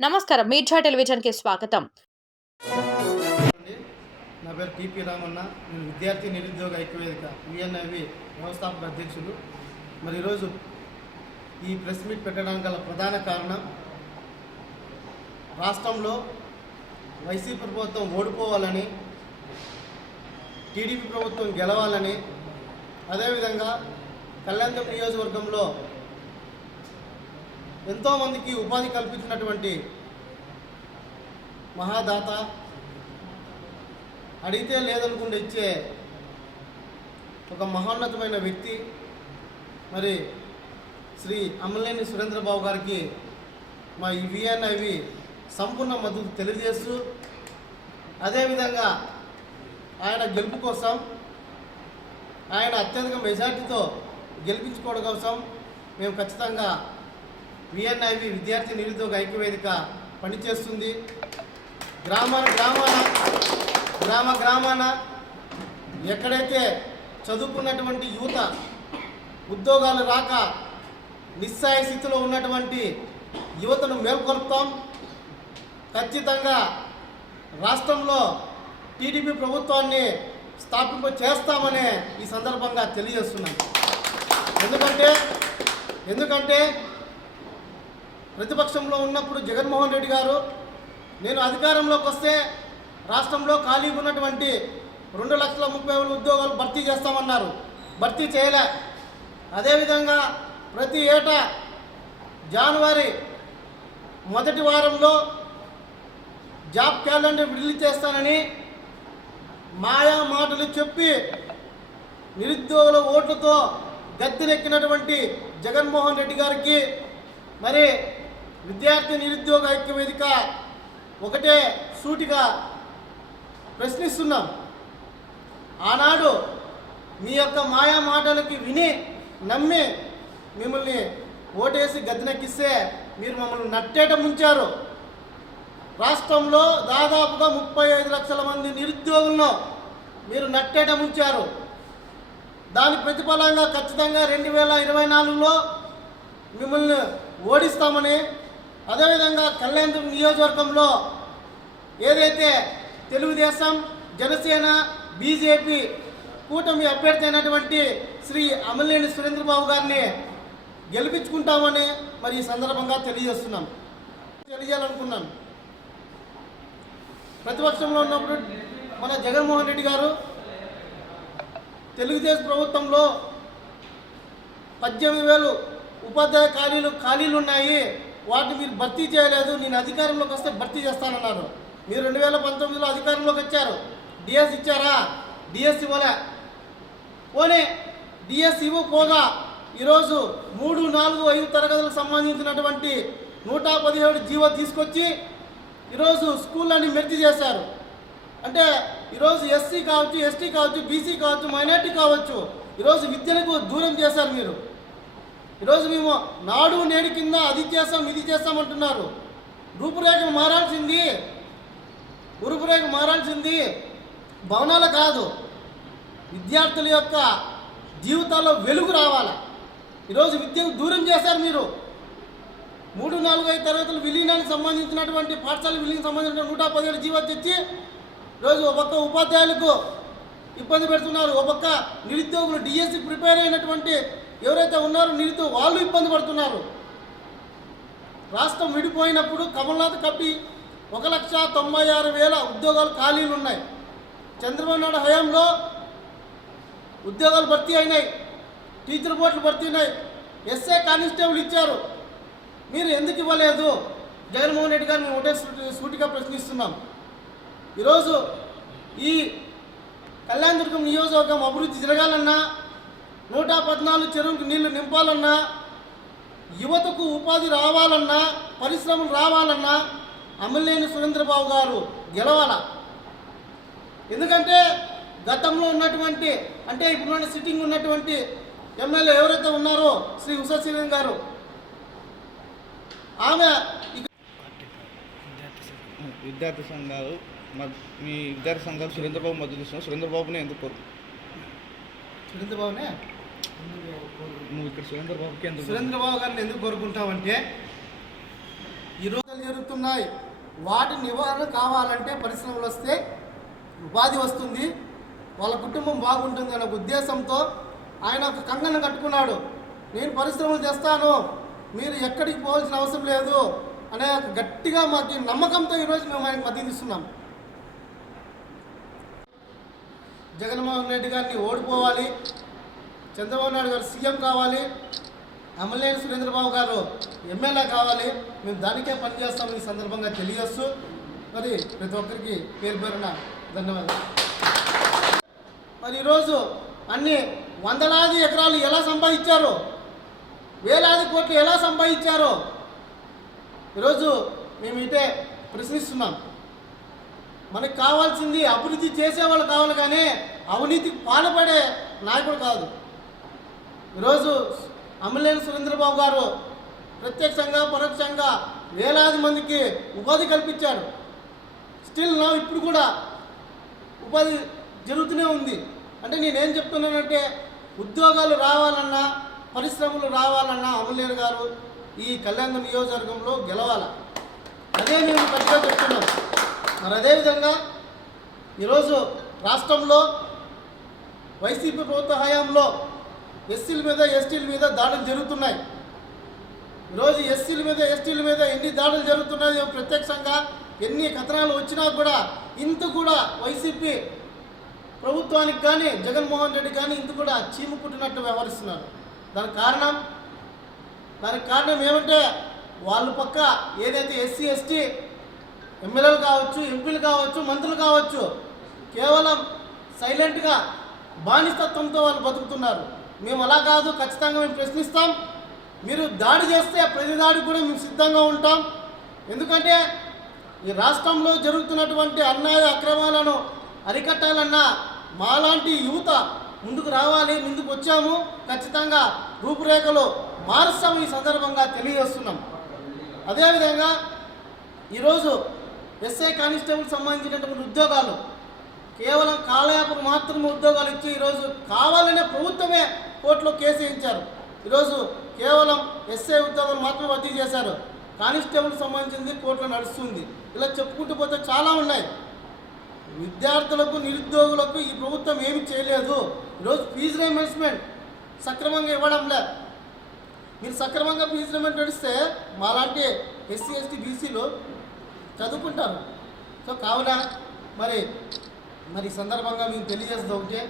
నమస్కారం మీడియా టెలివిజన్కి స్వాగతం. నా పేరు టీపీ రామన్న. నేను విద్యార్థి నిరుద్యోగ ఐక్యవేదిక విఎన్ఐవి వ్యవస్థాపక అధ్యక్షులు మరి ఈరోజు ఈ ప్రెస్ మీట్ పెట్టడానికి గల ప్రధాన కారణం రాష్ట్రంలో వైసీపీ ప్రభుత్వం ఓడిపోవాలని టీడీపీ ప్రభుత్వం గెలవాలని అదేవిధంగా కళ్యాణం నియోజకవర్గంలో ఎంతోమందికి ఉపాధి కల్పించినటువంటి మహాదాత అడిగితే లేదనుకుండా ఇచ్చే ఒక మహోన్నతమైన వ్యక్తి మరి శ్రీ అమ్మలేని సురేంద్రబాబు గారికి మా ఈ విఎన్ఐవి సంపూర్ణ మద్దతు తెలియజేస్తూ అదేవిధంగా ఆయన గెలుపు కోసం ఆయన అత్యధిక మెజార్టీతో గెలిపించుకోవడం కోసం మేము ఖచ్చితంగా విఎన్ఐవి విద్యార్థి నిరుద్యోగ ఐక్యవేదిక పనిచేస్తుంది. గ్రామ గ్రామాన గ్రామ గ్రామాన ఎక్కడైతే చదువుకున్నటువంటి యువత ఉద్యోగాలు రాక నిస్సాయ స్థితిలో ఉన్నటువంటి యువతను మేల్కొల్పుతాం. ఖచ్చితంగా రాష్ట్రంలో టీడీపీ ప్రభుత్వాన్ని స్థాపింప చేస్తామనే ఈ సందర్భంగా తెలియజేస్తున్నాం ఎందుకంటే ఎందుకంటే ప్రతిపక్షంలో ఉన్నప్పుడు జగన్మోహన్ రెడ్డి గారు నేను అధికారంలోకి వస్తే రాష్ట్రంలో ఖాళీగా ఉన్నటువంటి రెండు లక్షల ముప్పై వేల ఉద్యోగాలు భర్తీ చేస్తామన్నారు. భర్తీ చేయలే. అదేవిధంగా ప్రతి ఏటా జనవరి మొదటి వారంలో జాబ్ క్యాలెండర్ విడుదల చేస్తానని మాయా మాటలు చెప్పి నిరుద్యోగుల ఓట్లతో గద్దెనెక్కినటువంటి జగన్మోహన్ రెడ్డి గారికి మరి విద్యార్థి నిరుద్యోగ ఐక్య వేదిక ఒకటే సూటిగా ప్రశ్నిస్తున్నాం. ఆనాడు మీ యొక్క మాయా మాటలకి విని నమ్మి మిమ్మల్ని ఓటేసి గద్దెనెక్కిస్తే మీరు మమ్మల్ని నట్టేట ముంచారు. రాష్ట్రంలో దాదాపుగా ముప్పై ఐదు లక్షల మంది నిరుద్యోగులను మీరు నట్టేట ముంచారు. దాని ప్రతిఫలంగా ఖచ్చితంగా రెండు వేల ఇరవై నాలుగులో మిమ్మల్ని ఓడిస్తామని అదేవిధంగా కళ్యాణ్ నియోజకవర్గంలో ఏదైతే తెలుగుదేశం జనసేన బీజేపీ కూటమి అభ్యర్థి అయినటువంటి శ్రీ అమలేని సురేంద్రబాబు గారిని గెలిపించుకుంటామని మరి ఈ సందర్భంగా తెలియజేస్తున్నాం. తెలియజేయాలనుకున్నాం. ప్రతిపక్షంలో ఉన్నప్పుడు మన జగన్మోహన్ రెడ్డి గారు తెలుగుదేశం ప్రభుత్వంలో పద్దెనిమిది వేలు ఉపాధ్యాయ ఖాళీలు ఖాళీలు ఉన్నాయి. వాటిని మీరు భర్తీ చేయలేదు నేను అధికారంలోకి వస్తే భర్తీ చేస్తానన్నారు. మీరు రెండు వేల పంతొమ్మిదిలో అధికారంలోకి వచ్చారు. డిఎస్ ఇచ్చారా? డిఎస్ ఇవ్వలే. పోనీ డిఎస్ ఇవ్వకపోగా ఈరోజు మూడు నాలుగు ఐదు తరగతులకు సంబంధించినటువంటి నూట పదిహేడు జీవో తీసుకొచ్చి ఈరోజు స్కూళ్ళని మెర్జీ చేశారు. అంటే ఈరోజు ఎస్సీ కావచ్చు ఎస్టీ కావచ్చు బీసీ కావచ్చు మైనార్టీ కావచ్చు ఈరోజు విద్యలకు దూరం చేశారు మీరు. ఈరోజు మేము నాడు నేడు కింద అది చేస్తాం ఇది చేస్తామంటున్నారు రూపురేఖ మారాల్సింది. రూపురేఖ మారాల్సింది భవనాల కాదు విద్యార్థుల యొక్క జీవితాల్లో వెలుగు రావాలి? ఈరోజు విద్యకు దూరం చేశారు మీరు. మూడు నాలుగు ఐదు తరగతులు విలీనానికి సంబంధించినటువంటి పాఠశాల విలీనం సంబంధించిన నూట పదిహేడు జీవో తెచ్చి ఈరోజు ఒక ఉపాధ్యాయులకు ఇబ్బంది పెడుతున్నారు. ఒక్కొక్క నిరుద్యోగులు డిఎస్సి ప్రిపేర్ అయినటువంటి ఎవరైతే ఉన్నారో నీటితో వాళ్ళు ఇబ్బంది పడుతున్నారు. రాష్ట్రం విడిపోయినప్పుడు కమల్నాథ్ కప్పి ఒక లక్ష తొంభై ఆరు వేల ఉద్యోగాలు ఖాళీలు ఉన్నాయి. చంద్రబాబు నాయుడు హయాంలో ఉద్యోగాలు భర్తీ అయినాయి. టీచర్ పోస్టులు భర్తీ అయినాయి. ఎస్ఏ కానిస్టేబుల్ ఇచ్చారు. మీరు ఎందుకు ఇవ్వలేదు? జగన్మోహన్ రెడ్డి గారిని ఒకటే సూటిగా ప్రశ్నిస్తున్నాం. ఈరోజు ఈ కళ్యాణదుర్గం నియోజకవర్గం అభివృద్ధి జరగాలన్నా నూట పద్నాలుగు చెరువులకు నీళ్ళు నింపాలన్నా యువతకు ఉపాధి రావాలన్నా పరిశ్రమలు రావాలన్నా అమలేని సురేంద్రబాబు గారు గెలవాల. ఎందుకంటే గతంలో ఉన్నటువంటి అంటే ఇప్పుడున్న సిట్టింగ్ ఉన్నటువంటి ఎమ్మెల్యే ఎవరైతే ఉన్నారో శ్రీ ఉషాశీలన్ గారు ఆమె విద్యార్థి సంఘాలు మీ విద్యార్థి సంఘాలు సురేంద్రబాబు మద్దతు ఇస్తున్నారు. సురేంద్రబాబుని ఎందుకు కోరు? సురేంద్రబాబునే? నువ్వు ఇక్కడ సురేంద్రబాబుకి ఎందుకు సురేంద్రబాబు గారిని ఎందుకు కోరుకుంటామంటే ఈరోజు జరుగుతున్నాయి. వాటి నివారణ కావాలంటే పరిశ్రమలు వస్తే ఉపాధి వస్తుంది. వాళ్ళ కుటుంబం బాగుంటుంది అనే ఉద్దేశంతో ఆయన ఒక కంగనం కట్టుకున్నాడు. నేను పరిశ్రమలు తెస్తాను మీరు ఎక్కడికి పోవాల్సిన అవసరం లేదు అనే గట్టిగా మాకు నమ్మకంతో ఈరోజు మేము ఆయనకు మద్దతు ఇస్తున్నాం. జగన్మోహన్ రెడ్డి గారిని ఓడిపోవాలి. చంద్రబాబు నాయుడు గారు సీఎం కావాలి అమలేని సురేంద్రబాబు గారు ఎమ్మెల్యే కావాలి మేము దానికే పనిచేస్తాం ఈ సందర్భంగా తెలియజేస్తూ మరి ప్రతి ఒక్కరికి పేరు పేరున ధన్యవాదాలు. మరి ఈరోజు అన్ని వందలాది ఎకరాలు ఎలా సంపాదించారు? వేలాది కోట్లు ఎలా సంపాదించారు? ఈరోజు మేము ఇటే ప్రశ్నిస్తున్నాం. మనకు కావాల్సింది అభివృద్ధి చేసేవాళ్ళు కావాలి కానీ అవినీతికి పాల్పడే నాయకుడు కాదు. ఈరోజు అమ్మలేని సురేంద్రబాబు గారు ప్రత్యక్షంగా పరోక్షంగా వేలాది మందికి ఉపాధి కల్పించాడు స్టిల్ నా ఇప్పుడు కూడా ఉపాధి జరుగుతూనే ఉంది. అంటే నేనేం చెప్తున్నానంటే ఉద్యోగాలు రావాలన్నా పరిశ్రమలు రావాలన్నా అమలేరు గారు ఈ కళ్యాణ నియోజకవర్గంలో గెలవాల. అదే మేము గట్టిగా చెప్తున్నాం. మరి అదేవిధంగా ఈరోజు రాష్ట్రంలో వైసీపీ ప్రభుత్వ హయాంలో ఎస్సీల మీద ఎస్టీల మీద దాడులు జరుగుతున్నాయి. ఈరోజు ఎస్సీల మీద ఎస్టీల మీద ఎన్ని దాడులు జరుగుతున్నాయో ప్రత్యక్షంగా ఎన్ని కథనాలు వచ్చినా కూడా ఇంత కూడా వైసీపీ ప్రభుత్వానికి కానీ జగన్మోహన్ రెడ్డి కానీ ఇంత కూడా చీము పుట్టినట్టు వ్యవహరిస్తున్నారు. దానికి కారణం దానికి కారణం ఏమంటే వాళ్ళ పక్క ఏదైతే ఎస్సీ ఎస్టీ ఎమ్మెల్యేలు కావచ్చు ఎంపీలు కావచ్చు మంత్రులు కావచ్చు కేవలం సైలెంట్గా బానిసత్వంతో వాళ్ళు బతుకుతున్నారు. మేము అలా కాదు ఖచ్చితంగా మేము ప్రశ్నిస్తాం. మీరు దాడి చేస్తే ప్రతి దాడికి కూడా మేము సిద్ధంగా ఉంటాం. ఎందుకంటే ఈ రాష్ట్రంలో జరుగుతున్నటువంటి అన్యాయ అక్రమాలను అరికట్టాలన్నా మాలాంటి యువత ముందుకు రావాలి ముందుకు వచ్చాము. ఖచ్చితంగా రూపురేఖలు మారుస్తాం ఈ సందర్భంగా తెలియజేస్తున్నాం. అదేవిధంగా ఈరోజు ఎస్ఐ కానిస్టేబుల్ సంబంధించినటువంటి ఉద్యోగాలు కేవలం కాలయాపన మాత్రమే ఉద్యోగాలు ఇచ్చి ఈరోజు కావాలనే ప్రభుత్వమే కోర్టులో కేసు వేయించారు. ఈరోజు కేవలం ఎస్ఐ ఉద్యోగం మాత్రమే భర్తీ చేశారు. కానిస్టేబుల్ సంబంధించింది కోర్టులో నడుస్తుంది. ఇలా చెప్పుకుంటూ పోతే చాలా ఉన్నాయి. విద్యార్థులకు నిరుద్యోగులకు ఈ ప్రభుత్వం ఏమి చేయలేదు. ఈరోజు ఫీజు రియంబర్స్మెంట్ సక్రమంగా ఇవ్వడం లే. మీరు సక్రమంగా ఫీజు రియంబర్స్మెంట్ ఇస్తే మాలాంటి ఎస్సీ ఎస్టీ బీసీలు చదువుకుంటారు. సో కావున మరి మరి సందర్భంగా మేము తెలియజేస్తుంది ఒకటే.